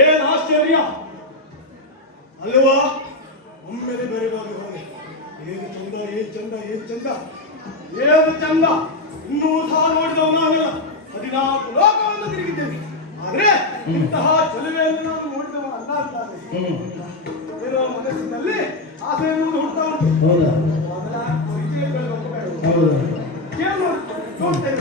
ಏನ್ ಆಶ್ಚರ್ಯ! ಅಲ್ವಾ ಒಮ್ಮೆಲೆ ಬೆರಗಾಗಿ ಹೋದೆ. ಏನು ಚಂದ ಏನ್ ಚಂದ ಏನ್ ಚಂದ ಏನು ಚಂದ. ಇನ್ನೂ ಸಹ ನೋಡಿದವ ನಾನೆಲ್ಲ 14 ಲೋಕವನ್ನು ತಿರುಗಿದ್ದೇನೆ. ಆದ್ರೆ ಇಂತಹ ಚಲುವೆಯನ್ನು ನಾನು ನೋಡಿದವ ಅಲ್ಲ ಅಂತಾನೆ. ಇರೋ ಮನಸ್ಸಿನಲ್ಲಿ ಆಸೆಯನ್ನು ಹುಡ್ತಾ ಉಂಟು. ಮೊದಲ ಪರಿಚಯಗಳು ಹೋಗಬೇಡ. ಏನು ನೋಡ್ತೇನೆ.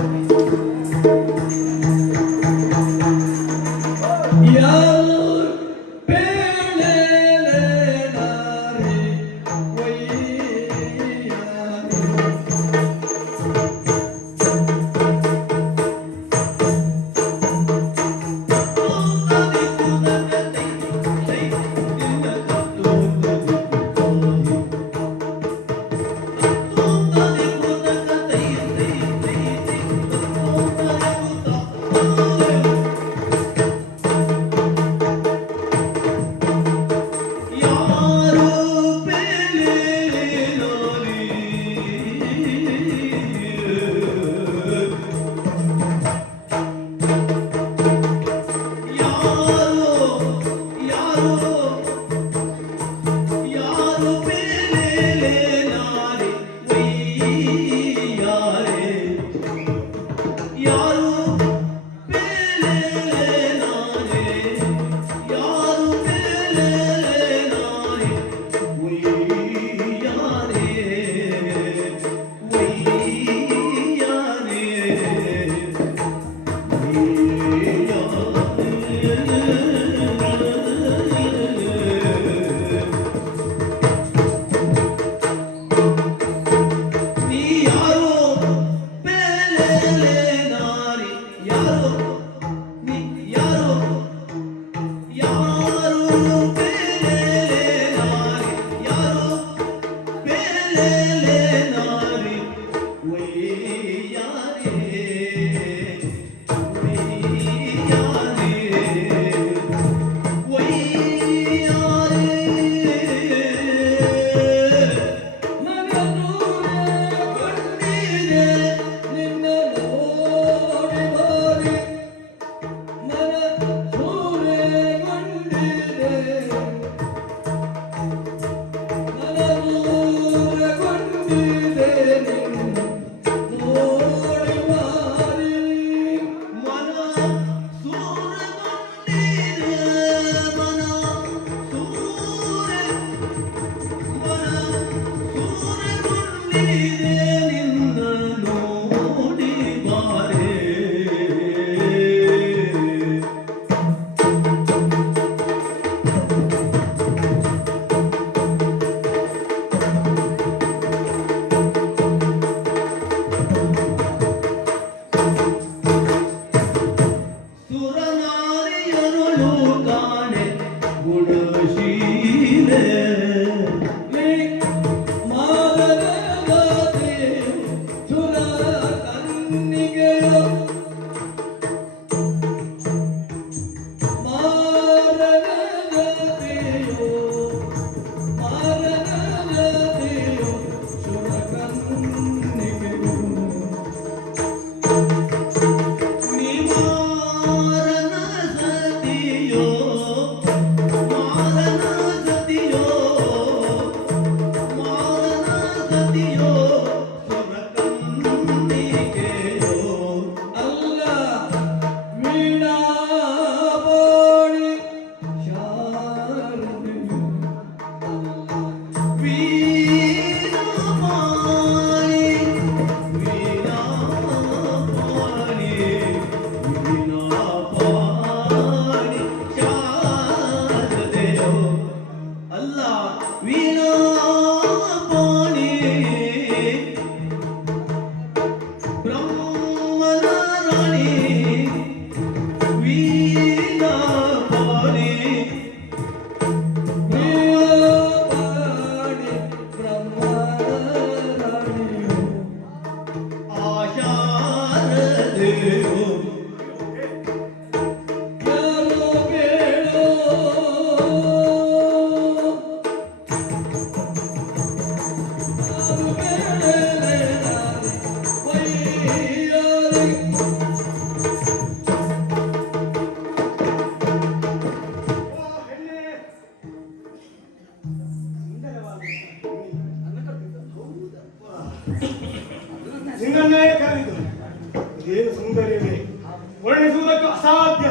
ಬರುವುದಕ್ಕೆ ಅಸಾಧ್ಯ.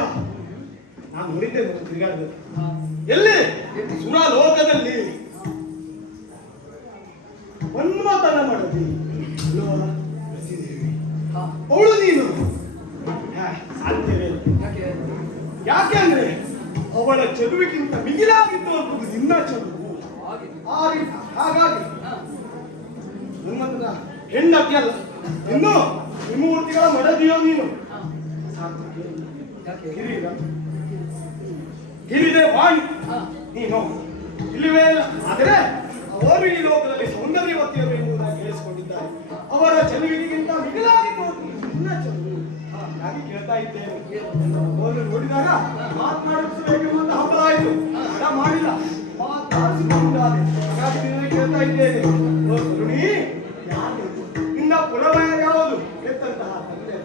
ನಾನು ನೋಡಿದ್ದೇನೆ ತಿರುಗಾಡಬೇಕು. ಎಲ್ಲಿ ಸುರಲೋಕದಲ್ಲಿ ಮನ್ಮಥನ ಮಾಡದಿ ಅವಳು ನೀನು ಸಾಧ್ಯವೇ ಇಲ್ಲ. ಯಾಕೆ ಅಂದ್ರೆ ಅವಳ ಚದುವಿಗಿಂತ ಮಿಗಿಲಾಗಿತ್ತು ಅನ್ನೋದು ನಿನ್ನ ಚದುವು. ಹಾಗಾಗಿ ಮನ್ಮಥನ ಹೆಂಡತಿ ಅಲ್ಲ, ಇನ್ನು ತ್ರಿಮೂರ್ತಿಗಳ ಮಡದಿಯೋ ನೀನು. ಗಿರಿದೆ ವಾಣಿ ನೀನು ಇಲ್ಲಿವೇ ಇಲ್ಲ. ಆದರೆ ಅವರು ಈ ಲೋಕದಲ್ಲಿ ಸೌಂದರ್ಯವತಿಯರು ಎಂಬುದಾಗಿ ಹೇಳಿಸಿಕೊಂಡಿದ್ದಾರೆ. ಅವರ ಚಲುವಿಗಿಂತ ಮಿಗಿಲಾಗಿತ್ತು ನಿನ್ನ ಚಲುವು. ಹಾಗಾಗಿ ಕೇಳ್ತಾ ಇದ್ದೇನೆ, ಅವರು ನೋಡಿದಾಗ ಮಾತನಾಡಿಸಬೇಕೆಂಬ ಹಬ್ಬ ಆಯಿತು, ಹಣ ಮಾಡಿಲ್ಲ, ಮಾತಾಡಿಸಿಕೊಂಡಾರೆ. ಹಾಗಾಗಿ ನಿನ್ನೆ ಕೇಳ್ತಾ ಇದ್ದೇನೆ, ಕರುಣಿ ನಿನ್ನ ಪುರವಯ ಯಾವುದು ಎತ್ತಂತಹ ತಂದೆ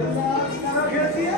ಎಲ್ಲ ಹೇಳ್ತೀಯ.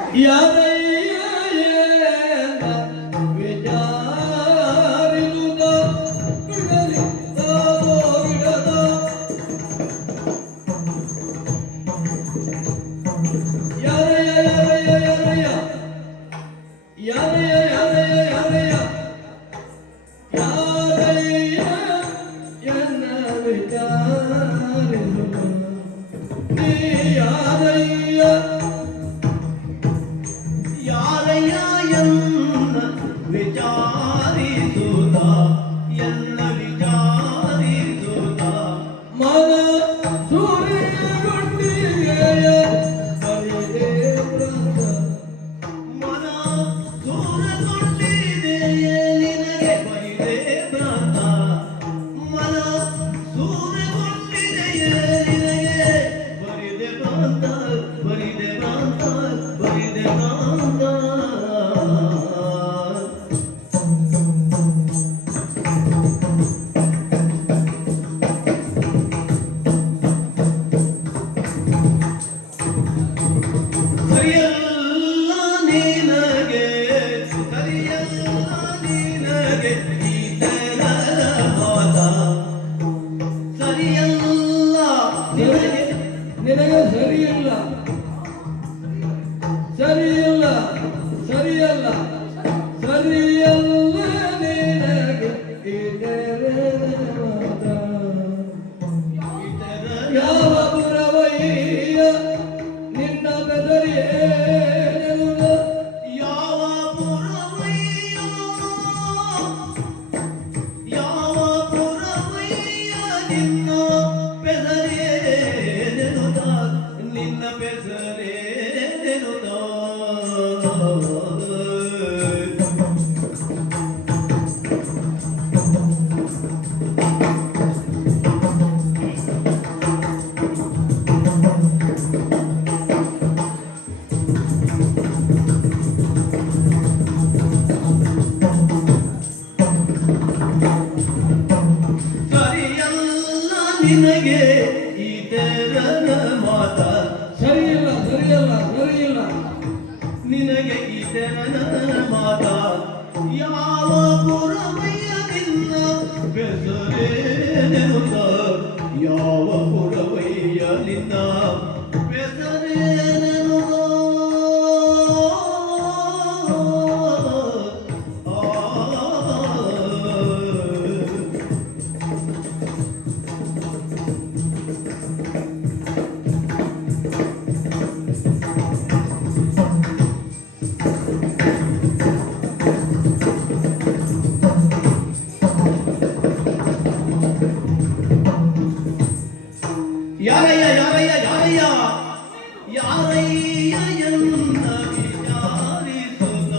ನಿನಗೆ ಸರಿಯಿಲ್ಲ, ಸರಿಯಿಲ್ಲ, ಸರಿಯಲ್ಲ, ಸರಿಯಲ್ಲ ನಿನಗೆ ಯಾವ ಪುರವಯ್ಯ ನಿನ್ನ ಬೆದರಿಯೇ ನಿನಗೆ ಈ ತೆರನ ಮಾತ ಸರಿಯಿಲ್ಲ, ಸರಿಯಲ್ಲ, ಸರಿಯಿಲ್ಲ, ನಿನಗೆ ಈ ತೆರನ ಮಾತ ಯಾವ ಪುರವಯ್ಯ ನಿನ್ನ ಬೆಸರೇನೆನುತ ಯಾವ ಪುರವಯ್ಯ ನಿನ್ನ ಬೆಸರೇನೆನುತ ಯಾರಯ್ಯ ಯಾರಯ್ಯ ಯಾರಯ್ಯ ಯಾರಯ್ಯ ಎನ್ನ ವಿಚಾರಿಸುತ್ತ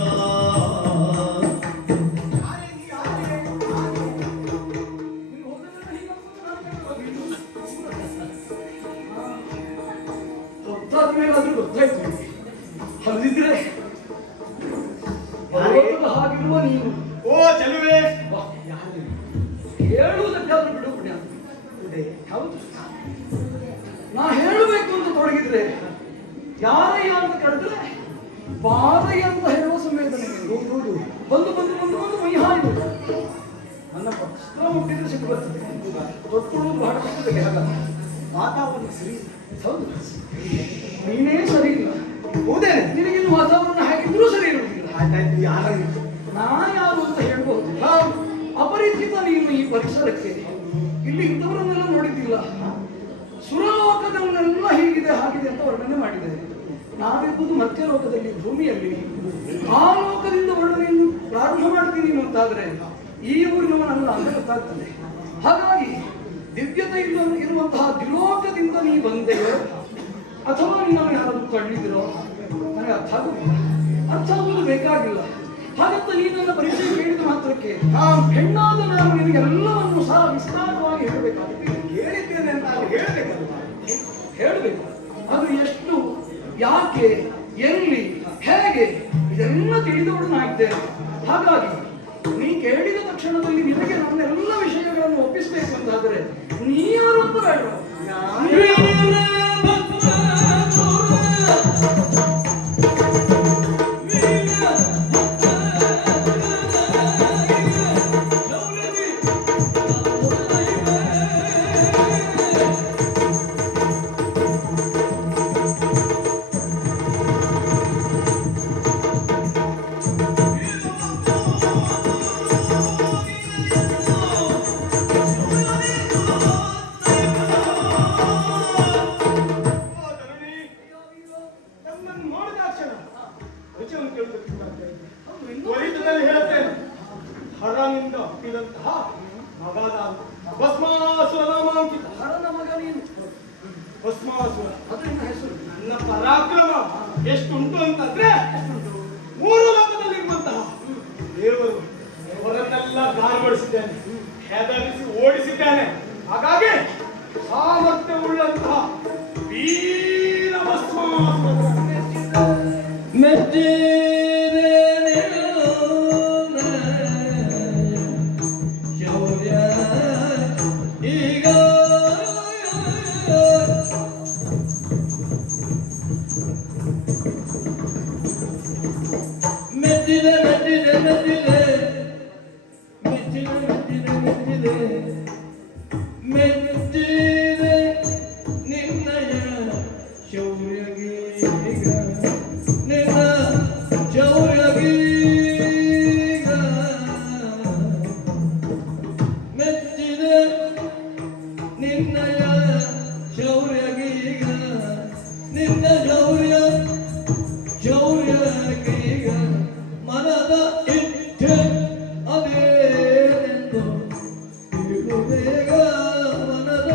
ಗೊತ್ತಾದ್ಮೇಲಾದ್ರೂ ಗೊತ್ತಾಯ್ತು. ಅಲ್ಲಿದ್ರೆ ಹಾಗಿರುವ ನೀನು ಓ ಚಲುವೆ ಹೇಳುವುದಕ್ಕಾದ್ರೂ ಬಿಡು ಪುಣ್ಯ. ಹೌದು, ನಾ ಹೇಳಬೇಕು ಅಂತ ತೊಡಗಿದ್ರೆ ಯಾರಯ್ಯ ಅಂತ ಕರೆದ್ರೆ ಬಾರಯ್ಯ ಅಂತ ಹೇಳುವ ಸಂವೇದನೆ ಬಂದು ಬಂದು ಬಂದು ಬಂದು ಮೈ ಹಾಯ್ದು ನನ್ನ ವಸ್ತ್ರ ಮುಟ್ಟಿದ್ರೆ ಸಿಟ್ಟು ಬರ್ತದೆ. ತೊಟ್ಕೊಳ್ಳೋದು ಬಹಳ ಕಷ್ಟದಲ್ಲಿ ಹಾಗ ವಾತಾವರಣ ಸರಿ ಇಲ್ಲ. ಹೌದು, ನೀನೇ ಸರಿ ಇಲ್ಲ. ಹೌದೇನೆ? ನಿನಗಿನ್ನು ವಾತಾವರಣ ಹೇಗಿದ್ರೂ ಸರಿ ಇರುವುದಿಲ್ಲ. ಆಯ್ತಾಯ್ತು, ಯಾರಾಗಿತ್ತು? ನಾ ಯಾರು ಅಂತ ಹೇಳ್ಬೋದು. ಹಾ, ಅಪರಿಚಿತ ನೀನು ಈ ಪರಿಸರಕ್ಕೆ. ಇಲ್ಲಿ ಇಂಥವರನ್ನೆಲ್ಲ ನೋಡಿದ್ದಿಲ್ಲ. ಸುರಲೋಕದಲ್ಲೆಲ್ಲ ಹೀಗಿದೆ ಹಾಗಿದೆ ಅಂತ ವರ್ಣನೆ ಮಾಡಿದೆ. ನಾವಿರುವುದು ಮಧ್ಯ ಲೋಕದಲ್ಲಿ, ಭೂಮಿಯಲ್ಲಿ. ಆ ಲೋಕದಿಂದ ವರ್ಣನೆಯನ್ನು ಪ್ರಾರಂಭ ಮಾಡ್ತೀನಿ ಅಂತಾದ್ರೆ ಈ ಊರಿನವನಲ್ಲ ಅಂತ ಗೊತ್ತಾಗ್ತದೆ. ಹಾಗಾಗಿ ದಿವ್ಯತೆ ಇರುವಂತಹ ದ್ವಿಲೋಕದಿಂದ ನೀ ಬಂದೆಯೋ ಅಥವಾ ನಿನ್ನನ್ನು ಯಾರಾದ್ರೂ ತಳ್ಳಿದಿರೋ ನನಗೆ ಅರ್ಥ ಆಗುದಿಲ್ಲ. ಅರ್ಥ ಆಗುವುದು ಬೇಕಾಗಿಲ್ಲ. ಹಾಗಂತ ನೀ ನನ್ನ ಪರಿಚಯ ಕೇಳಿದ ಮಾತ್ರಕ್ಕೆ ಹೆಣ್ಣಾದ ನಾನು ನಿನಗೆಲ್ಲವನ್ನು ಸಹ ವಿಸ್ತಾರವಾಗಿ ಹೇಳಬೇಕಾಗುತ್ತೆ. ಹೇಳಿದ್ದೇನೆ ಅಂತ ಅಲ್ಲಿ ಹೇಳ್ಬೇಕಲ್ವಾ? ಹೇಳಬೇಕು. ಅದು ಎಷ್ಟು, ಯಾಕೆ, ಎಲ್ಲಿ, ಹೇಗೆ ಇದೆಲ್ಲ ತಿಳಿದವಳು ನಾಗಿದ್ದೇನೆ. ಹಾಗಾಗಿ ನೀ ಕೇಳಿದ ತಕ್ಷಣದಲ್ಲಿ ನಿನಗೆ ನನ್ನೆಲ್ಲ ವಿಷಯಗಳನ್ನು ಒಪ್ಪಿಸಬೇಕು ಅಂತಾದರೆ ನೀ ಯಾರು ಅಂತ ಬೇಡ. ನನ್ನನ್ನು ನೋಡಿದ ಕ್ಷಣ ರುಚಿಯನ್ನು ಕೇಳಬೇಕು. ವೈದ್ಯದಲ್ಲಿ ಹೇಳ್ತೇನೆ, ಹರನಿಂದ ಹುಟ್ಟಿದಂತಹ ಮಗದ ಭಸ್ಮಾಸುರ ನಾಮಾಂಕಿತ. ಹರನ ಮಗ ನೀನು. ಭಸ್ಮಾಸುರ ಅದು ನಿನ್ನ ಹೆಸರು. ನನ್ನ ಪರಾಕ್ರಮ ಎಷ್ಟುಂಟು ಅಂತಂದ್ರೆ 3 ಲೋಕದಲ್ಲಿರುವಂತಹ ದೇವರು ಅವರನ್ನೆಲ್ಲ ಗಾಯಗೊಳಿಸಿದ್ದೇನೆ, ಹೆದರಿಸಿ ಓಡಿಸಿದ್ದೇನೆ. ಹಾಗಾಗಿ ಸಾಮರ್ಥ್ಯವುಳ್ಳಂತಹ ವೀರ ಭಸ್ಮಾಸುರ ಮೆಚ್ಚಿದೆ ಶೌರ್ಯ ಈಗ ಮೆಚ್ಚಿದೆ ಮೆಚ್ಚಿದೆ ಮೆಚ್ಚಿದೆ ಮೆಚ್ಚಿದೆ ಮೆಚ್ಚಿದೆ ಮೆಚ್ಚಿದೆ ಮೆಚ್ಚಿದೆ ನಿನ್ನಯ ಶೌರ್ಯಗೀಗ ನಿನ್ನ ಶೌರ್ಯಗೀಗ ಮೆಚ್ಚಿದೆ ನಿನ್ನಯ ಶೌರ್ಯಗೀಗ ನಿನ್ನ ಶೌರ್ಯಗೀಗ ಮನದ ಇಚ್ಛೆ ಅದೇನೆಂದು ಬೇಗ ಮನದ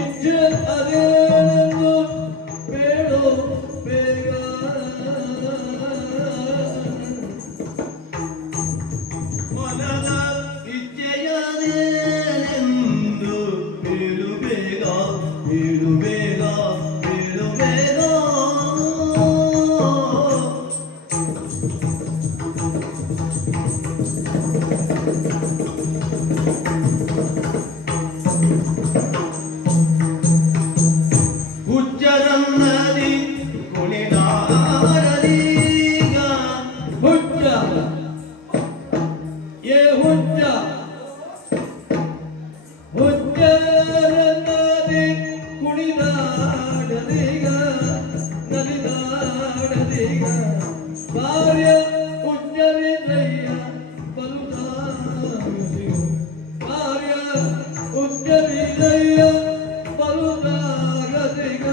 ಇಚ್ಛೆ ಅದೇನೆಂದು ಬೇಡೋ ಬೇಗ ಮನದ ಇಚ್ಛೆಯದೇನೆಂದು ಹೇಳು ಬೇಗ ಹೇಳು ಬೇಗ ಹೇಳು ಬೇಗ. ಹುಚ್ಚರನ್ನದಿ ಕುಣಿದಾಡದೀಗ ಹುಚ್ಚ ಏ ಹುಚ್ಚ ಹುಚ್ಚರನ್ನಾದಿ ಕುಣಿದಾಡದೀಗ ನಲಿದಾಡದೀಗ ಕಾರ್ಯ ಉಚ್ಚರಿದಯ್ಯ ಬಲುದಾಗದೀಗ ಕಾರ್ಯ ಉಚ್ಚರಿದಯ್ಯ ಬಲುದಾಗದೀಗ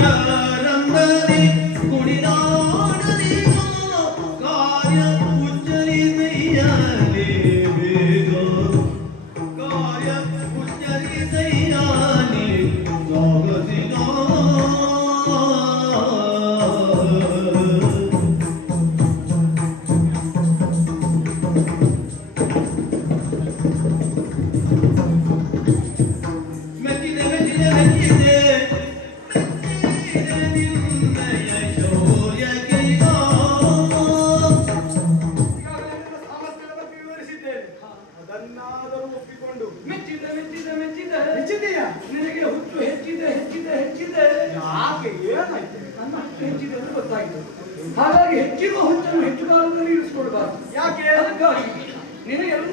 ಹುಚ್ಚರನ್ನದಿ ಕುಣಿದಾಡದೀಗ ಕಾರ್ಯ ಉಚ್ಚರಿದಯ್ಯಲೇ ಬೇಗ ಕಾರ್ಯ ಉಚ್ಚರಿದಯ್ಯಲೇ ಸಾಗಸಿದ. ಮೆಚ್ಚಿದೆ ಮೆಚ್ಚಿದೆ ಮೆಚ್ಚಿದೆ ಮೆಚ್ಚಿದೆ ನಿನ್ನಯ ಶೌರ್ಯ ಗೊತ್ತಾಯಿತು. ಹಾಗಾಗಿ ಹೆಚ್ಚಿರುವ ಹುಚ್ಚನ್ನು ಹೆಚ್ಚು ಕಾಲದಲ್ಲಿ ಇರಿಸಿಕೊಳ್ಬಾರ್ದು. ಯಾಕೆ? ಅದಕ್ಕಾಗಿ ನಿನಗೆಲ್ಲ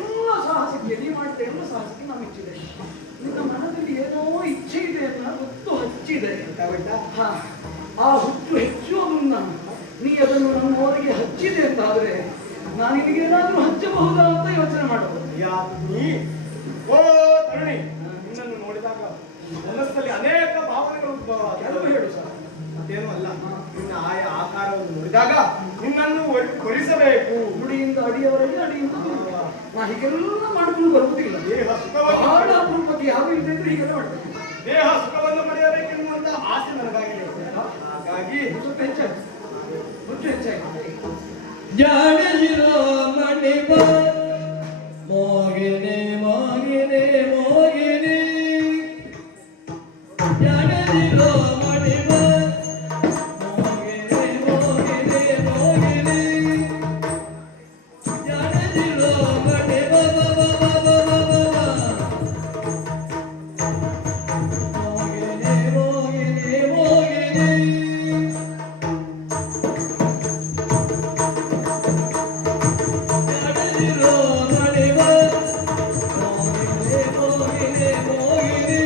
ಸಾಹಸಕ್ಕೆ ನೀ ಮಾಡಿದ ಎಲ್ಲ ಸಾಹಸಕ್ಕೆ ನಾನು ಮೆಚ್ಚಿದೆ. ನಿನ್ನ ಮನದಲ್ಲಿ ಏನೋ ಇಚ್ಛೆ ಇದೆ ಅಂತ ಗೊತ್ತು ಹಚ್ಚಿದೆ. ಹಾ, ಆ ಹುಚ್ಚು ಹೆಚ್ಚುವ ಮುನ್ನ ನೀ ಅದನ್ನು ನಮ್ಮವರಿಗೆ ಹಚ್ಚಿದೆ ಅಂತಾದ್ರೆ ನಾನು ನಿನಗೇನಾದ್ರೂ ಹಚ್ಚಬಹುದಾ ಅಂತ ಯೋಚನೆ ಮಾಡಬಹುದು. ಓ ತರುಣಿ, ನಿನ್ನನ್ನು ನೋಡಿದಾಗ ಮನಸ್ಸಲ್ಲಿ ಅನೇಕ ಭಾವನೆಗಳು ಉದ್ಭವ ಕೆಲವು ಹೇಳು ಸರ್. ಮತ್ತೇನು ಅಲ್ಲ, ನಿನ್ನ ಆಯಾ ಆಕಾರವನ್ನು ನೋಡಿದಾಗ ನಿನ್ನನ್ನು ಕೊಡಿಸಬೇಕು. ಗುಡಿಯಿಂದ ಅಡಿಯವರೆಗೆ, ಅಡಿಯಿಂದ ನಾ ಹೀಗೆಲ್ಲ ಮಾಡಿಕೊಂಡು ಬರುವುದಿಲ್ಲ. ದೇಹ ಸುಖವನ್ನು ಬಹಳ ಅಪರೂಪಕ್ಕೆ ಯಾವ ಇಲ್ಲದೆ ಇದ್ರೆ ಹೀಗೆಲ್ಲ ಮಾಡ್ತೇನೆ. ದೇಹ ಸುಖವನ್ನು ಪಡೆಯಬೇಕೆನ್ನುವಂತ ಆಸೆ ನನಗಾಗಿದೆ. ಹಾಗಾಗಿ ಸ್ವಲ್ಪ ಹೆಚ್ಚಾಯ್ತು, ಮುಚ್ಚು ಹೆಚ್ಚಾಯ್ತು. ಜಾಣಜಿರೋ ಮಣಿಪ ಮೋಗಿನಿ ಮೋಗಿನಿ ಮೋಗಿನಿ ಜಾಣಜಿರೋ ಮಣಿಪ ಮೋಗಿನಿ ಮೋಗಿನಿ ಮೋಗಿನಿ ಜಾಣಜಿರೋ ಮಣಿಪ ಮೋಗಿನಿ ಮೋಗಿನಿ ಮೋಗಿನಿ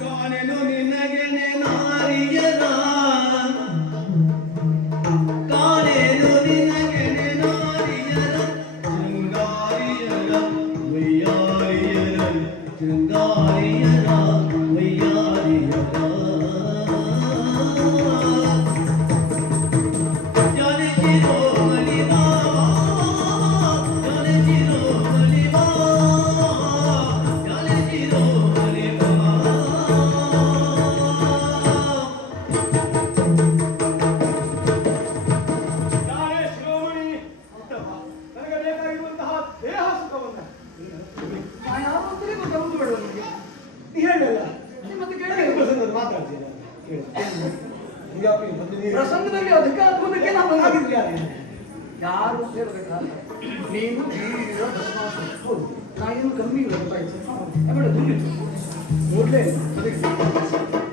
ಕಾಣೆನು ನಿನಗೆನೆ ನಾರಿಯರ ಕಾಣೆನು ನಿನಗೆನೆ ನಾರಿಯರ ಶೃಂಗಾರಿಯರ ವೈಯಾರಿಯರ ಶೃಂಗಾರಿಯರ ವೈಯಾರಿಯರ ಜಾನಕಿರೋ ಮಲಿವಾ ಜಾನಕಿರೋ ಮಲಿವಾ ಜಾನಕಿರೋ ಮಲಿವಾ ನಾಳೆ ಶಿರೋಮಣಿ ಉತ್ತಮ, ನನಗೆ ಬೇಕಾಗಿರುವಂತಹ ದೇಹ ಸುಖವನ್ನ ನಾ ಯಾವ ಅಂತಲೇ ಗೊತ್ತಾಗುದು ಬೇಡ ನನಗೆ. ನೀ ಹೇಳಲ್ಲ. ನೀ ಮತ್ತೆ ಕೇಳಿ ಮಾತಾಡ್ತೀನಿ. ಪ್ರಸಂಗದಲ್ಲಿ ಅದಕ್ಕೆ ಅದ್ಭುತಕ್ಕೆ ನಾನು ಬಂದಿದ್ದೆ. ಯಾರು ಸೇರಬೇಕಾದ ನೀನು ಬೀರ ಭಸ್ಮಾಸುರ. ಹೌದು, ನಾ ಏನು ಕಮ್ಮಿ ಇಲ್ಲ ಗೊತ್ತಾಯ್ತು. ಬೇಡ ದುಡ್ಡಿತ್ತು ನೋಡ್ಲೇ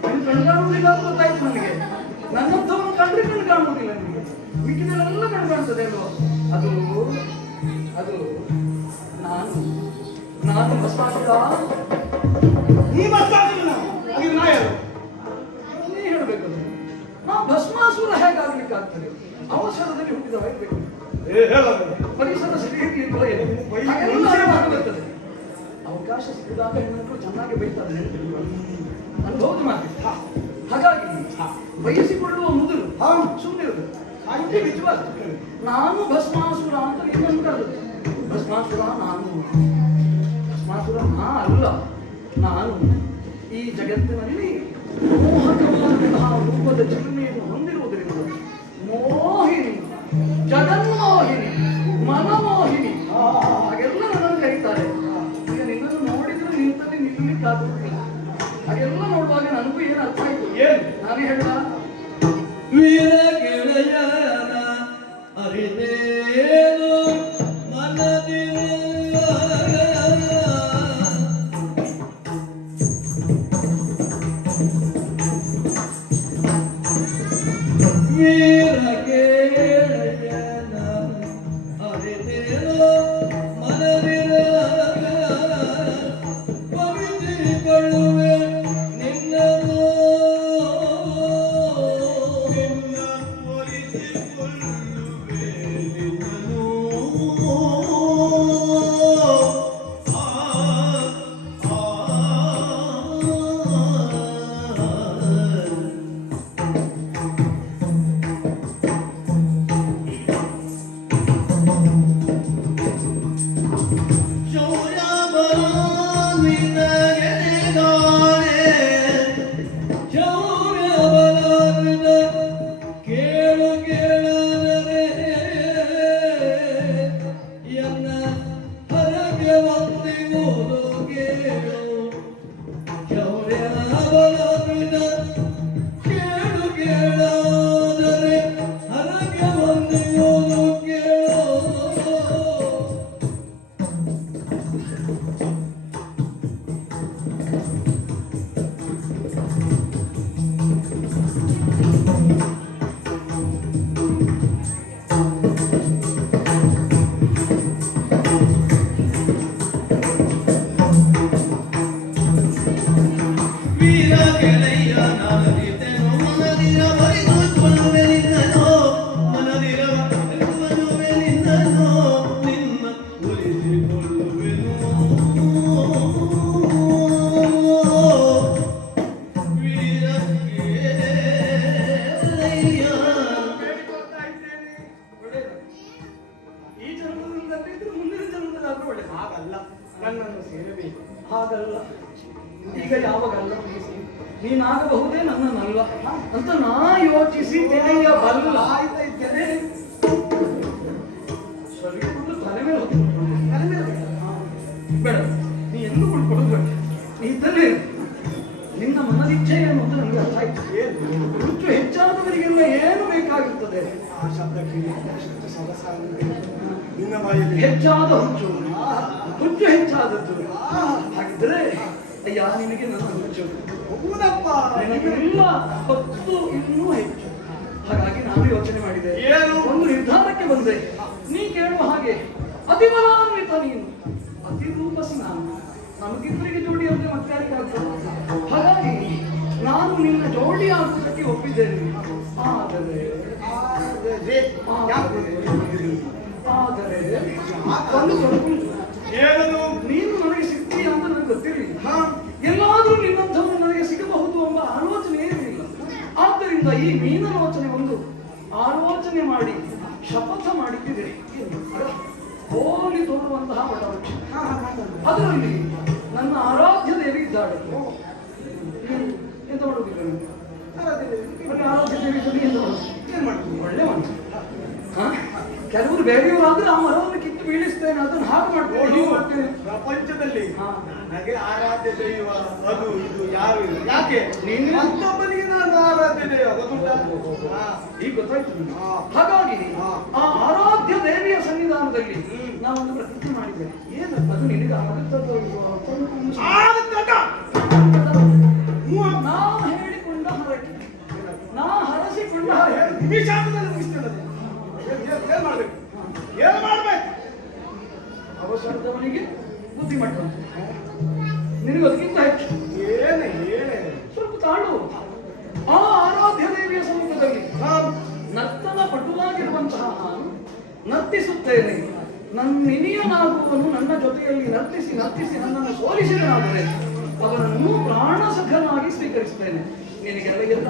ನೀನು ಕಣ್ಗಾಣುವುದಿಲ್ಲ ಅಂತ ಗೊತ್ತಾಯ್ತು ನನಗೆ. ನನ್ನಂಥವನು ಕಂಡ್ರೆ ಕಣ್ಣು ಕಾಣುವುದಿಲ್ಲ ನಿಮಗೆ. ಮಿಕ್ಕಿದೆಲ್ಲ ಕಣ್ಣು ಕಾಣಿಸ್ತದೆ ಅಲ್ವೋ? ಅದು ಅದು ನಾನು ಭಸ್ಮಾಸುರ. ನೀ ಮಾತಾಡಿಲ್ಲ, ಅದು ನಾ ಯಾರು? ನೀ ಹೇಳ್ಬೇಕು. ನಾವು ಭಸ್ಮಾಸುರ ಹೇಗಾಗಲಿಕ್ಕಾಗ್ತದೆ? ಅವಸರದಲ್ಲಿ ಹುಟ್ಟಿದವ ಇರಬೇಕು. ಪರಿಸರ ಸ್ಥಿತಿಯಿಂದ ಬರ್ತದೆ. ಅವಕಾಶ ಸಿಕ್ಕಿದಾಗ ಹೆಣ್ಮಕ್ಳು ಚೆನ್ನಾಗಿ ಬೈತಾರೆ, ನೆನಪಿರುವುದು ಅನುಭವದ ಮಾತು. ಹಾಗಾಗಿ ಬಯಸಿಕೊಳ್ಳುವ ಮೊದಲು ಸುಮ್ಮನೆ ಇರಬೇಕು. ನಾನು ಭಸ್ಮಾಸುರ ಅಂತ ಇನ್ನೊಂದು ಕರೆದು ಭಸ್ಮಾಸುರ ನಾನು. ಭಸ್ಮಾಸುರ ನಾ ಅಲ್ಲ, ನಾನು ಈ ಜಗತ್ತಿನಲ್ಲಿ ಮೋಹಕವಾದಂತಹ ರೂಪದ ಚಿಲುಮೆಯನ್ನು ಹೊಂದಿರುವುದರಿಂದ ಮೋಹಿನಿ, ಜಗನ್ಮೋಹಿನಿ, ಮನಮೋಹಿನಿ ಹಾಗೆಲ್ಲ ನನ್ನನ್ನು ಕರೀತಾರೆ. ಈಗ ನಿನ್ನನ್ನು ನೋಡಿದ್ರೆ ನಿಂತಲ್ಲಿ ನಿಲ್ಲಲಿಕ್ಕಾಗುವುದಿಲ್ಲ. ಹಾಗೆಲ್ಲ ನೋಡುವಾಗ ನನಗೂ ಏನು ಅರ್ಥ ಆಯ್ತು. ಏನು ನಾನೇ ಹೇಳ ವೀರ ಗೆಳೆಯನ ಅರಿತೇನು ಮನದಿಲ್ಲ ವೀರ ಗೆಳೆಯನ ಅರಿತೇನು ಮನದಿಲ್ಲ ಕವಿತೆಗೊಳ್ಳುವೆ ನಿನ್ನನು ನಿನ್ನ ಒಲಿಸಿಕೊಳ್ಳುವೆ ನಿನ್ನನು ಆ ಆ ನೀನಾಗಬಹುದೇ ನನ್ನನ್ನಲ್ವ ಅಂತ ನಾ ಯೋಚಿಸಿ ತಿಳಿಯಬಲ್ಲ. ಆಯ್ತಾ ಇದ್ದೇನೆ. ಸರಿ ಒಂದು ತಲೆ ಮೇಲೆ ಹೊತ್ತು ತಲೆ ಮೇಲೆ ಬೇಡ, ನೀ ಎಂದು ಕುಳ್ಕೊಡೋದು ಬೇಡ. ನೀ ಇದ್ದಲ್ಲೇ ಇರು. ನಿನ್ನ ಮನದಿಚ್ಛೆ ಏನು ಅಂತ ನನಗೆ ಅರ್ಥ ಆಯ್ತು. ಹುಚ್ಚು ಹೆಚ್ಚಾದವರಿಗೆಲ್ಲ ಏನು ಬೇಕಾಗಿರ್ತದೆ? ಆ ಶಬ್ದ ಕೇಳಿ ಎಷ್ಟು ಸೊಗಸ ನಿನ್ನ ಬಾಯಲ್ಲಿ. ಹೆಚ್ಚಾದ ಹುಚ್ಚು, ಹುಚ್ಚು ಹೆಚ್ಚಾದದ್ದು. ಹಾಗಿದ್ರೆ ಅಯ್ಯ ನಿನಗೆ ನನ್ನ ಹುಚ್ಚು ಹೌದಪ್ಪ. ನನಗೆಲ್ಲ ಹೊತ್ತು ಇನ್ನೂ ಹೆಚ್ಚು. ಹಾಗಾಗಿ ನಾನು ಯೋಚನೆ ಮಾಡಿದೆ, ಏನು? ಒಂದು ನಿರ್ಧಾರಕ್ಕೆ ಬಂದೆ. ನೀ ಕೇಳುವ ಹಾಗೆ ಅತಿಬಲಾನ್ವಿತ ನೀನು, ಅತಿ ರೂಪಸಿ ನಾನು, ನಮಗಿಬ್ಬರಿಗೆ ಜೋಡಿ ಅಂದ್ರೆ ಮತ್ತೆ ಯಾರಿಗಾಗ್ತದೆ? ಹಾಗಾಗಿ ನಾನು ನಿನ್ನ ಜೋಡಿ ಆಗುವುದಕ್ಕೆ ಒಪ್ಪಿದ್ದೇನೆ. ಆದರೆ ಆದರೆ ಒಂದು ಸ್ವಲ್ಪ ಏನದು? ನೀನು ನನಗೆ ಸಿಗ್ತೀಯ ಅಂತ ನನಗೆ ಗೊತ್ತಿರಲಿಲ್ಲ. ಎಲ್ಲಾದ್ರೂ ನಿನ್ನಂಥವ್ರು ನನಗೆ ಸಿಗಬಹುದು ಎಂಬ ಆಲೋಚನೆ ಏನಿಲ್ಲ. ಆದ್ದರಿಂದ ಈ ಮೀನಾಲೋಚನೆ ಒಂದು ಆಲೋಚನೆ ಮಾಡಿ ಶಪಥ ಮಾಡಿದ್ದಿದೆ. ಹೋಲಿ ತೋರುವಂತಹ ವಟವೃಕ್ಷ, ಅದರಲ್ಲಿ ನನ್ನ ಆರಾಧ್ಯ ದೇವಿ ಇದ್ದಾಳೆ. ಎಂತ ಮಾಡುವುದಿಲ್ಲ ನನಗೆ ಆರಾಧ್ಯ ದೇವಿ ಬಳಿ ಎಂತ ಮಾಡುದು? ಏನ್ ಮಾಡ್ತೀನಿ? ಒಳ್ಳೆ ಮನಸ್ಸು. ಕೆಲವರು ಬೇರೆಯವರಾದ್ರೆ ಆ ಮರವನ್ನು ಕಿತ್ತು ಬೀಳಿಸ್ತೇನೆ, ಅದನ್ನು ಹಾಗೆ ಮಾಡ್ತೇನೆ. ಪ್ರಪಂಚದಲ್ಲಿ ನನಗೆ ಆರಾಧ್ಯ ದೈವ ಅದು ಇದು ಯಾರು ಇಲ್ಲ. ಯಾಕೆ? ನೀನು ಮತ್ತೊಬ್ಬನಿಗೆ ನಾನು ಆರಾಧ್ಯ ದೈವ ಗೊತ್ತುಂಟಾ? ಈಗ ಗೊತ್ತಾಯ್ತು ನಿನಗೆ. ಹಾಗಾಗಿ ಆ ಆರಾಧ್ಯ ದೇವಿಯ ಸನ್ನಿಧಾನದಲ್ಲಿ ನಾವೊಂದು ಪ್ರತಿಜ್ಞೆ ಮಾಡಿದ್ದೇವೆ. ಏನು ಅದು ನಿನಗೆ ಆಗುತ್ತದೋ ಇಲ್ವೋ ಅಂತ ನಾವು ಹೇಳಿಕೊಂಡ ಹರಕೆ, ನಾ ಹರಸಿಕೊಂಡ ಹರಕೆ. ನಿಮಿಷಾಂತದಲ್ಲಿ ಮುಗಿಸ್ತೇನೆ. ಏನ್ ಮಾಡ್ಬೇಕು? ಏನ್ ಮಾಡ್ಬೇಕು? ಅವಸರದವನಿಗೆ ಬುದ್ಧಿಮಟ್ಟ, ನಿನಗೆ ಅದಕ್ಕಿಂತ ಹೆಚ್ಚು. ಏನೇ ಏನೇ ಸ್ವಲ್ಪ ತಾಳು. ಆ ಆರಾಧ್ಯ ದೇವಿಯ ಸಮ್ಮುಖದಲ್ಲಿ ನರ್ತನ ಪಟುವಾಗಿರುವಂತಹ ನಾನು ನರ್ತಿಸುತ್ತೇನೆ. ನಿನಿಯನಾಗುವನು ನನ್ನ ಜೊತೆಯಲ್ಲಿ ನರ್ತಿಸಿ ನರ್ತಿಸಿ ನನ್ನನ್ನು ಸೋಲಿಸಿದನಾದರೆ ಅವನನ್ನು ಪ್ರಾಣಸಖನಾಗಿ ಸ್ವೀಕರಿಸುತ್ತೇನೆ. ನಿನಗೆಲ್ಲ ಎಲ್ಲ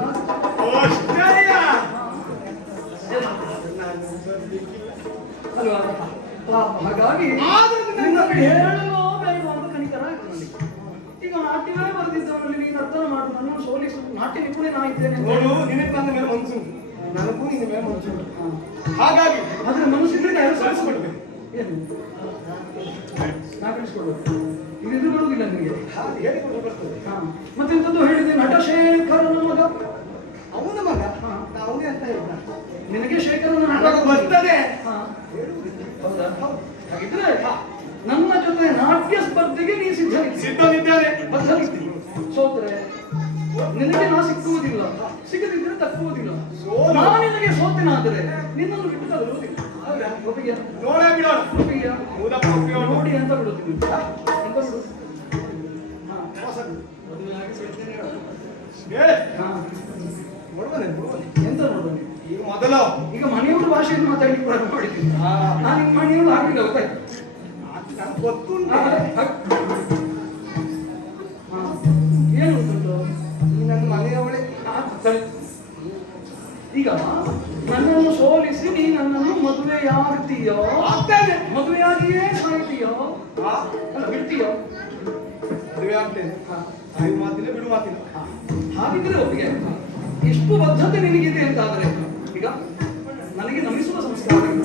ಅಲ್ವಾ? ಹಾಗಾಗಿ ಹೇಳಲೋ ಬೇಡ ಅಂತ ಕನಿಕರ ಆಯ್ತು ನನಗೆ. ಈಗ ನಾಟ್ಯವೇ ಬರೆದಿದ್ದವರಲ್ಲಿ ನೀನು ನರ್ತನ ಮಾಡು, ನನ್ನನ್ನು ಸೋಲಿಸು, ನಾಟ್ಯ ನಿಪುಣೆ ನಾ ಇದ್ದೇನೆ. ನೋಡು, ನಿನಗೆ ನನ್ನ ಮೇಲೆ ಮನಸ್ಸು, ನನಗೂ ನಿನ್ನ ಮೇಲೆ ಮನಸ್ಸು. ಹಾಗಾಗಿ ಅದ್ರ ಮನಸ್ಸಿನಿಂದ ಕಳಿಸ್ಕೊಡ್ಬೇಕು. ಏನು ನಾ ಕಳಿಸ್ಕೊಡ್ಬೇಕು? ಇದು ಎದುರು ಬರುವುದಿಲ್ಲ ನಿನಗೆ. ಹೇಳಿಕೊಂಡು ಬರ್ತದೆ. ಮತ್ತೆಂಥದ್ದು ಹೇಳಿದೆ? ನಟಶೇಖರನ ಮಗ, ಅವನ ಮಗ ಅವನೇ ಅಂತ ಹೇಳ್ದ. ನಿನಗೆ ಶೇಖರನ ನನಗೆ ಬರ್ತದೆ. ಹೌದಾ? ಹಾಗಿದ್ರೆ ನನ್ನ ಜೊತೆ ನಾಟ್ಯ ಸ್ಪರ್ಧೆಗೆ ನೀ ಸಿದ್ಧನಿದ್ದೇನೆ. ಬದ್ಧನಿದ್ದಿ. ಸೋತ್ರೆ ನಿನಗೆ ನಾ ಸಿಕ್ಕುವುದಿಲ್ಲ, ಸಿಗದಿದ್ರೆ ತಕ್ಕುವುದಿಲ್ಲ. ನಾನು ನಿನಗೆ ಸೋತಿನಾದರೆ ನಿನ್ನನ್ನು ಬಿಟ್ಟು ತರುವುದಿಲ್ಲ. ಒಪ್ಪಿಗೆ? ನೋಡೇ ಬಿಡೋಣ. ಒಪ್ಪಿಗೆ? ಹೌದಪ್ಪ, ಒಪ್ಪಿಗೆ. ನೋಡಿ ಅಂತ ಬಿಡುತ್ತೀನಿ. ಎಂತ ಬಿಡು? ನೋಡುವನೆ ಎಂತ ನೋಡುವ? ಈಗ ಮೊದಲು ಈಗ ಮನೆಯವ್ರ ಭಾಷೆಯನ್ನು ಮಾತಾಡ್ಲಿಕ್ಕೆ ಪ್ರಾರಂಭ ಮಾಡಿದ್ದೀನಿ. ನಾನು ನಿಮ್ಮ ಮನೆಯವ್ರು ಆಗಿಲ್ಲ, ಗೊತ್ತಾಯ್ತು? ನನಗೆ ಗೊತ್ತುಂಟು. ಏನು ಗೊತ್ತುಂಟು? ಈ ನನ್ನ ಮನೆಯವಳೆ. ಈಗ ನನ್ನನ್ನು ಸೋಲಿಸಿ ನೀ ನನ್ನನ್ನು ಮದುವೆಯಾಗ್ತೀಯೋ, ಮದುವೆಯಾಗಿಯೇ ಸಾಯ್ತೀಯೋ, ಅಲ್ಲ ಬಿಡ್ತೀಯೋ? ಮದುವೆ ಆಗ್ತೇನೆ. ಆಯ್ತು ಮಾತಿಲ್ಲ, ಬಿಡು ಮಾತಿಲ್ಲ. ಹಾಗಿದ್ರೆ ಒಪ್ಪಿಗೆ. ಎಷ್ಟು ಬದ್ಧತೆ ನಿನಗಿದೆ ಅಂತಾದ್ರೆ ಈಗ ನನಗೆ ನಮಿಸುವ ಸಂಸ್ಕಾರ ಇಲ್ಲ.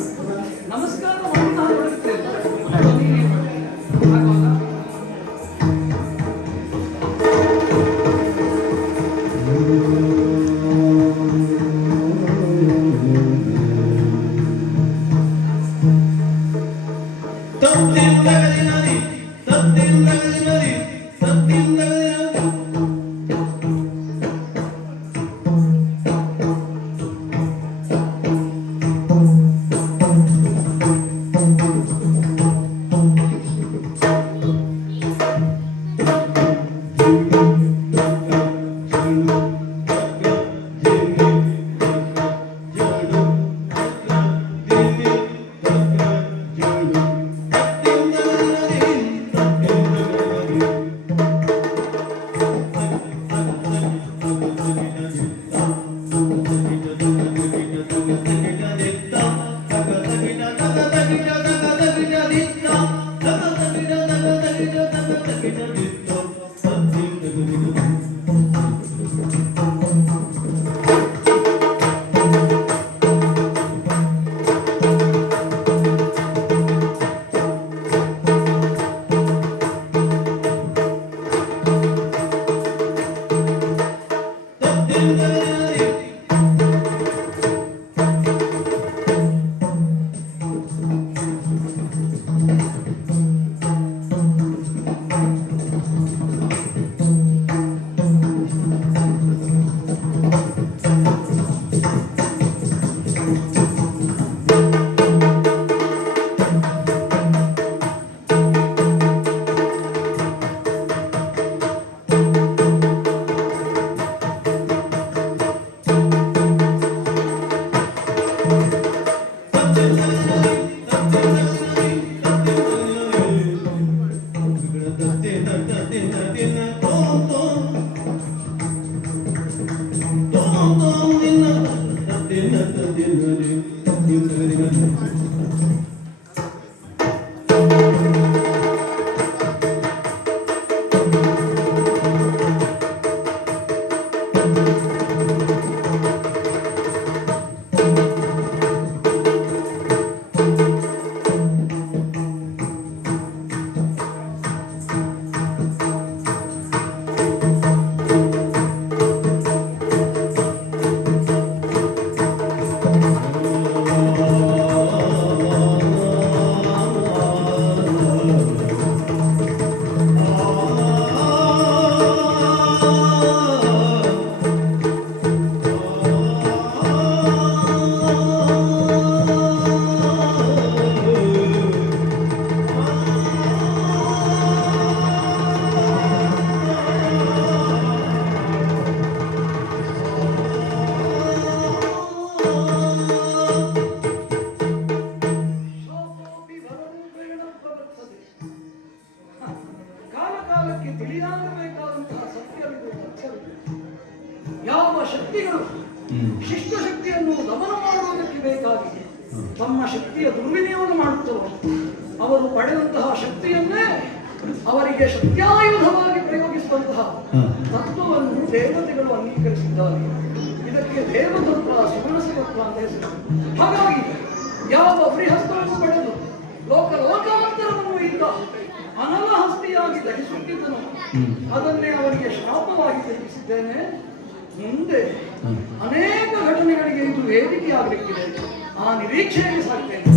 ನಮಸ್ಕಾರ ಮಾಡಿ ನಾನು ಹೊರಡುತ್ತೇನೆ. ಶಿಷ್ಟ ಶಕ್ತಿಯನ್ನು ದಮನ ಮಾಡುವುದಕ್ಕೆ ಬೇಕಾಗಿ ತಮ್ಮ ಶಕ್ತಿಯ ದುರ್ವಿನಿಯೋಗ ಮಾಡುತ್ತರೋ ಅವರು ಪಡೆದಂತಹ ಶಕ್ತಿಯನ್ನೇ ಅವರಿಗೆ ಶಕ್ತ್ಯಾಯುಧವಾಗಿ ಪ್ರಯೋಗಿಸುವಂತಹ ತತ್ವವನ್ನು ದೇವತೆಗಳು ಅಂಗೀಕರಿಸಿದ್ದಾರೆ. ಇದಕ್ಕೆ ದೇವತತ್ವ ಸುಮನಸತತ್ವ ಅಂತ ಹೆಸರು. ಹಾಗಾಗಿ ಯಾವ ಬೃಹಸ್ಪವನ್ನು ಪಡೆದು ಲೋಕಾಂತರವನ್ನು ಇದ್ದ ಅನಲಹಸ್ತಿಯಾಗಿ ದಹಿಸುತ್ತಿದ್ದನು ಅದನ್ನೇ ಅವರಿಗೆ ಶಾಪವಾಗಿ ತಿಳಿಸಿದ್ದೇನೆ. ಮುಂದೆ ಅನೇಕ ಘಟನೆಗಳಿಗೆ ಇದು ವೇದಿಕೆಯಾಗಲಿಕ್ಕಿದೆ. ಆ ನಿರೀಕ್ಷೆಯಲ್ಲಿ ಸಾಕ್ತೇನೆ.